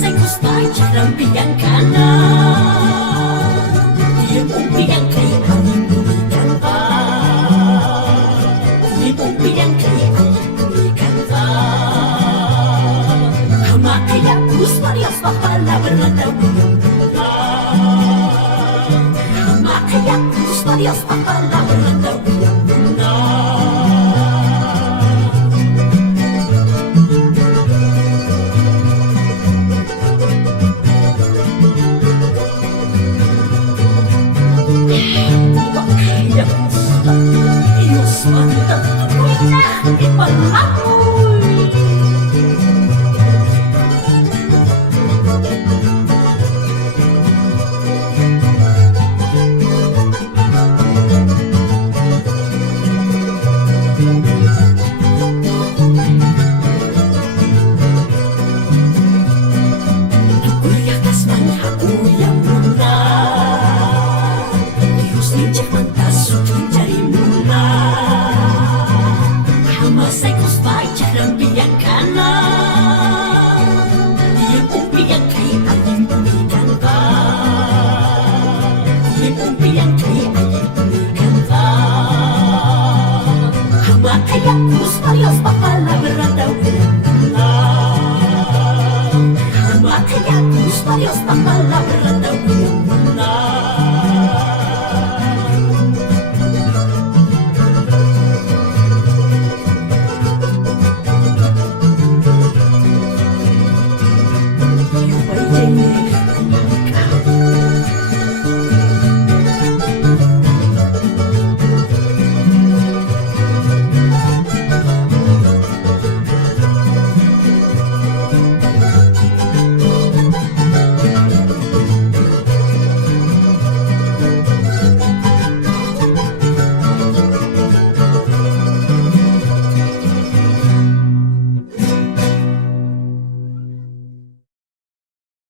Hamasay kusay carampian ka na. Ipumpiyan kay angin bumikan pa. Ipumpiyan kay angin bumikan pa. Hamakaya kus Marios papalaban na daw iyong mula. Hamakaya kus Marios papalaban na daw iyong mula. Iyos mantap tuloy na ipalakoy. Kuyakas man hakuya muna. Iyos ninjak mantasok jari mula. Hamasay kusay carampian ka na. Ipumpiyan kay angin bumikan pa. Ipumpiyan kay angin bumikan pa. Hamakaya kus Marios papalaban na daw iyong mula. Hamakaya kus Marios papalaban na daw iyong